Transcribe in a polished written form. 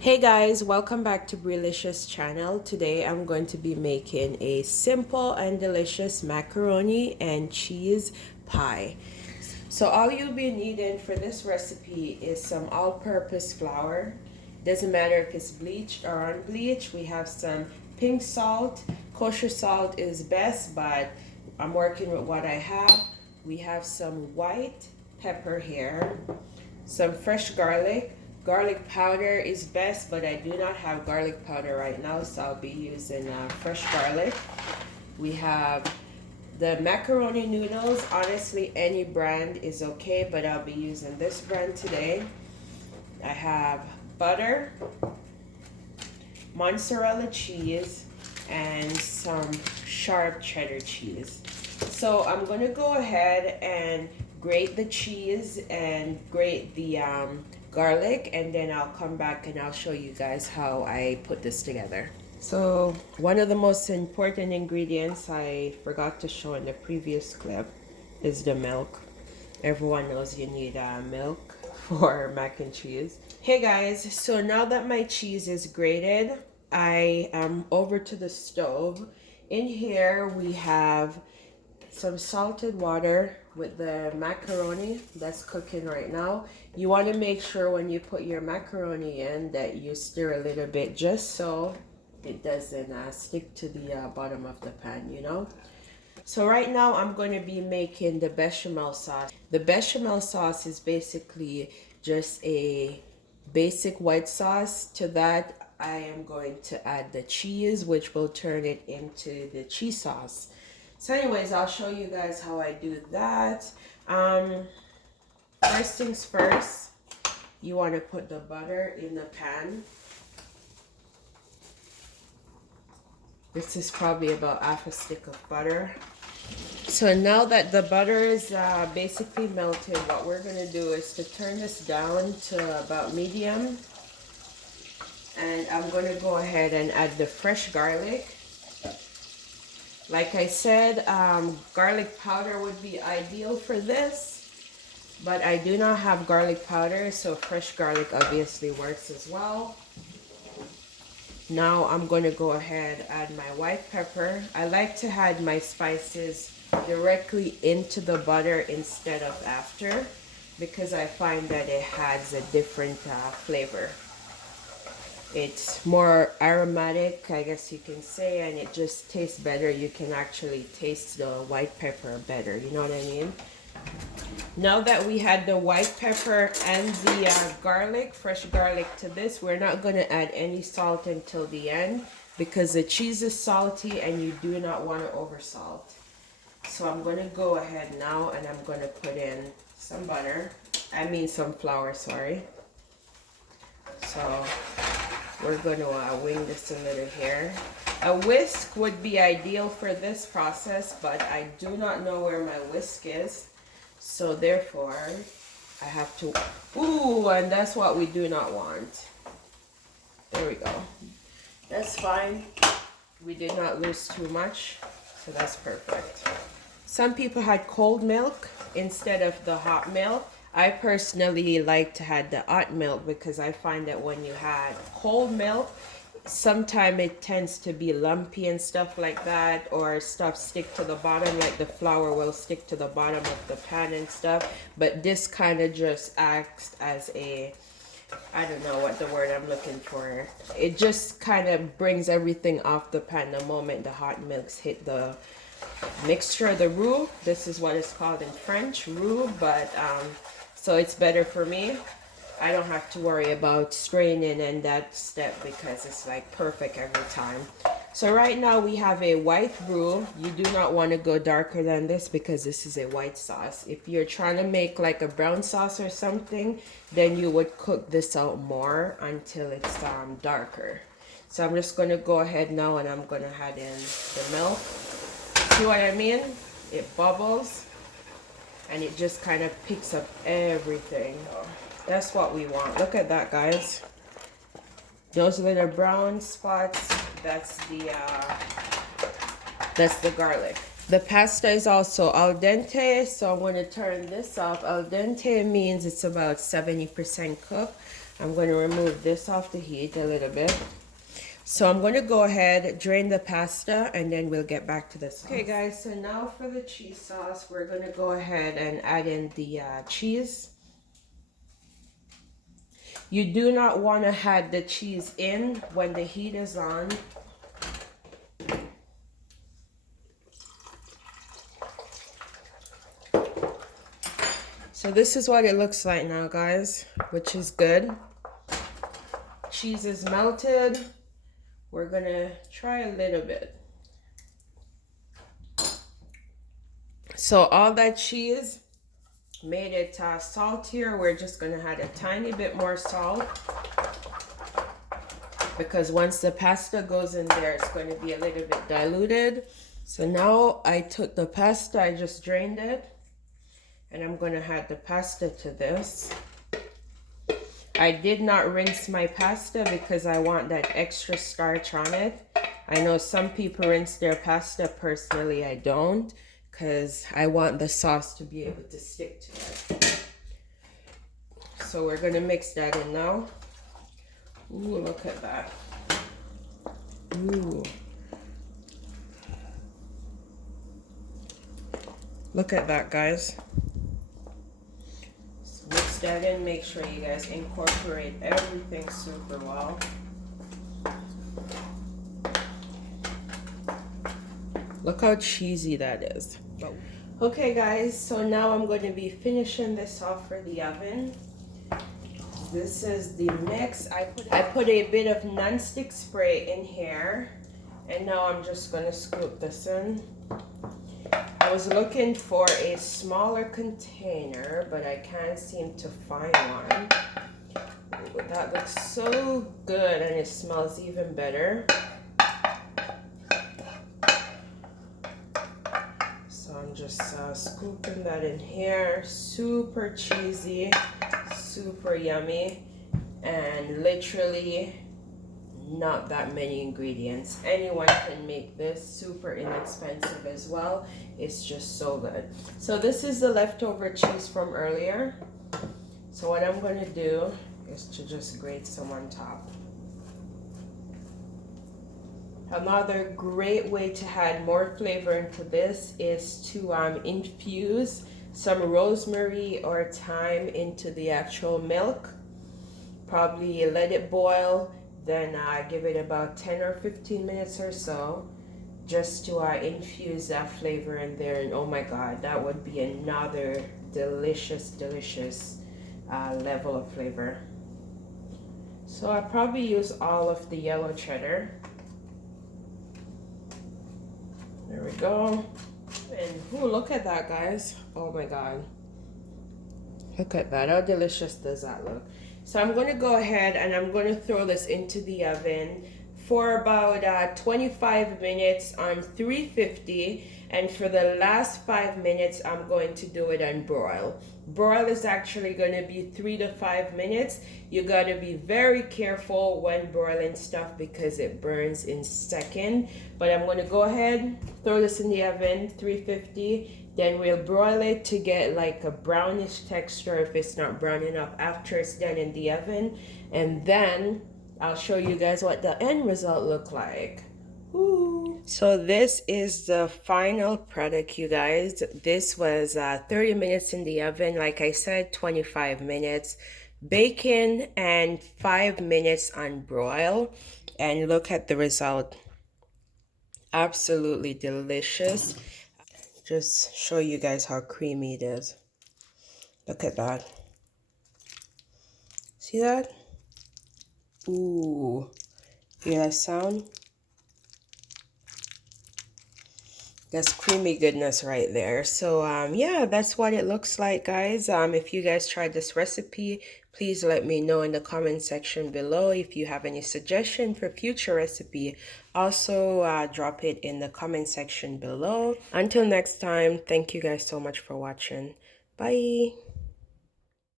Hey guys, welcome back to Brelicious channel. Today I'm going to be making a simple and delicious macaroni and cheese pie. So all you'll be needing for this recipe is some all-purpose flour. Doesn't matter if it's bleached or unbleached. We have some pink salt. Kosher salt is best, but I'm working with what I have. We have some white pepper here, some fresh garlic. Garlic powder is best, but I do not have garlic powder right now, so I'll be using fresh garlic. We have the macaroni noodles. Honestly, any brand is okay, but I'll be using this brand today. I have butter, mozzarella cheese, and some sharp cheddar cheese. So I'm gonna go ahead and grate the cheese and grate the garlic, and then I'll come back and I'll show you guys how I put this together. So one of the most important ingredients I forgot to show in the previous clip is the milk. Everyone knows you need milk for mac and cheese. Hey guys, so now that my cheese is grated, I am over to the stove. In here we have some salted water with the macaroni that's cooking right now. You want to make sure when you put your macaroni in that you stir a little bit just so it doesn't stick to the bottom of the pan, you know. So right now I'm going to be making the bechamel sauce. The bechamel sauce is basically just a basic white sauce. To that I am going to add the cheese, which will turn it into the cheese sauce. So anyways, I'll show you guys how I do that. First things first, you want to put the butter in the pan. This is probably about half a stick of butter. So now that the butter is basically melted, what we're going to do is to turn this down to about medium. And I'm going to go ahead and add the fresh garlic. Like I said, garlic powder would be ideal for this, but I do not have garlic powder, so fresh garlic obviously works as well. Now I'm going to go ahead and add my white pepper. I like to add my spices directly into the instead of after, because I find that it adds a different flavor. It's more aromatic, I guess you can say, and it just tastes better. You can actually taste the white pepper better, you know what I mean? Now that we had the white pepper and the garlic, fresh garlic to this, we're not going to add any salt until the end because the cheese is salty and you do not want to over salt. So I'm going to go ahead now and I'm going to put in some some flour, sorry. So we're going to wing this a little here. A whisk would be ideal for this process, but I do not know where my whisk is. So therefore, I have to, and that's what we do not want. There we go. That's fine. We did not lose too much, so that's perfect. Some people had cold milk instead of the hot milk. I personally like to have the hot milk because I find that when you had cold milk, sometimes it tends to be lumpy and stuff like that, or stuff stick to the bottom, like the flour will stick to the bottom of the pan and stuff. But this kind of just acts as a, I don't know what the word I'm looking for. It just kind of brings everything off the pan the moment the hot milks hit the mixture, the roux. This is what it's called in French, roux, but so it's better for me. I don't have to worry about straining and that step because it's like perfect every time. So right now we have a white roux. You do not want to go darker than this because this is a white sauce. If you're trying to make like a brown sauce or something, then you would cook this out more until it's darker. So I'm just going to go ahead now and I'm going to add in the milk. See what I mean? It bubbles and it just kind of picks up everything. That's what we want. Look at that, guys. Those little brown spots, that's the garlic. The pasta is also al dente, so I'm going to turn this off. Al dente means it's about 70% cooked. I'm going to remove this off the heat a little bit. So I'm going to go ahead, drain the pasta, and then we'll get back to this. Okay guys, so now for the cheese sauce, we're going to go ahead and add in the cheese. You do not want to add the cheese in when the heat is on. So this is what it looks like now, guys, which is good. Cheese is melted. We're gonna try a little bit. So all that cheese made it saltier. We're just gonna add a tiny bit more salt, because once the pasta goes in there, it's going to be a little bit diluted. So now I took the pasta, I just drained it, and I'm going to add the pasta to this. I did not rinse my pasta because I want that extra starch on it. I know some people rinse their pasta. Personally, I don't, because I want the sauce to be able to stick to it. So we're going to mix that in now. Ooh, look at that. Ooh. Look at that, guys. So mix that in. Make sure you guys incorporate everything super well. Look how cheesy that is. Okay, guys, so now I'm going to be finishing this off for the oven. This is the mix. I put a bit of non-stick spray in here, and now I'm just going to scoop this in. I was looking for a smaller container, but I can't seem to find one. Ooh, that looks so good, and it smells even better. So I'm just scooping that in here. Super cheesy, super yummy, and literally not that many ingredients. Anyone can make this, super inexpensive as well. It's just so good. So this is the leftover cheese from earlier. So what I'm going to do is to just grate some on top. Another great way to add more flavor into this is to infuse some rosemary or thyme into the actual milk. Probably let it boil, then give it about 10 or 15 minutes or so, just to infuse that flavor in there. And oh my god, that would be another delicious level of flavor. So I probably use all of the yellow cheddar. There we go. And ooh, look at that, guys. Oh my god, look at that. How delicious does that look? So I'm going to go ahead and I'm going to throw this into the oven for about 25 minutes on 350, and for the last 5 minutes I'm going to do it on broil. Broil is actually going to be 3 to 5 minutes. You got to be very careful when broiling stuff because it burns in second. But I'm going to go ahead, throw this in the oven, 350. Then we'll broil it to get like a brownish texture if it's not brown enough after it's done in the oven. And then I'll show you guys what the end result look like. Ooh. So this is the final product, you guys. This was 30 minutes in the oven. Like I said, 25 minutes baking and 5 minutes on broil. And look at the result. Absolutely delicious. Just show you guys how creamy it is. Look at that. See that? Ooh. Hear that sound? That's creamy goodness right there. So yeah, that's what it looks like, guys. If you guys tried this recipe, please let me know in the comment section below. If you have any suggestion for future recipe, also drop it in the comment section below. Until next time, thank you guys so much for watching. Bye.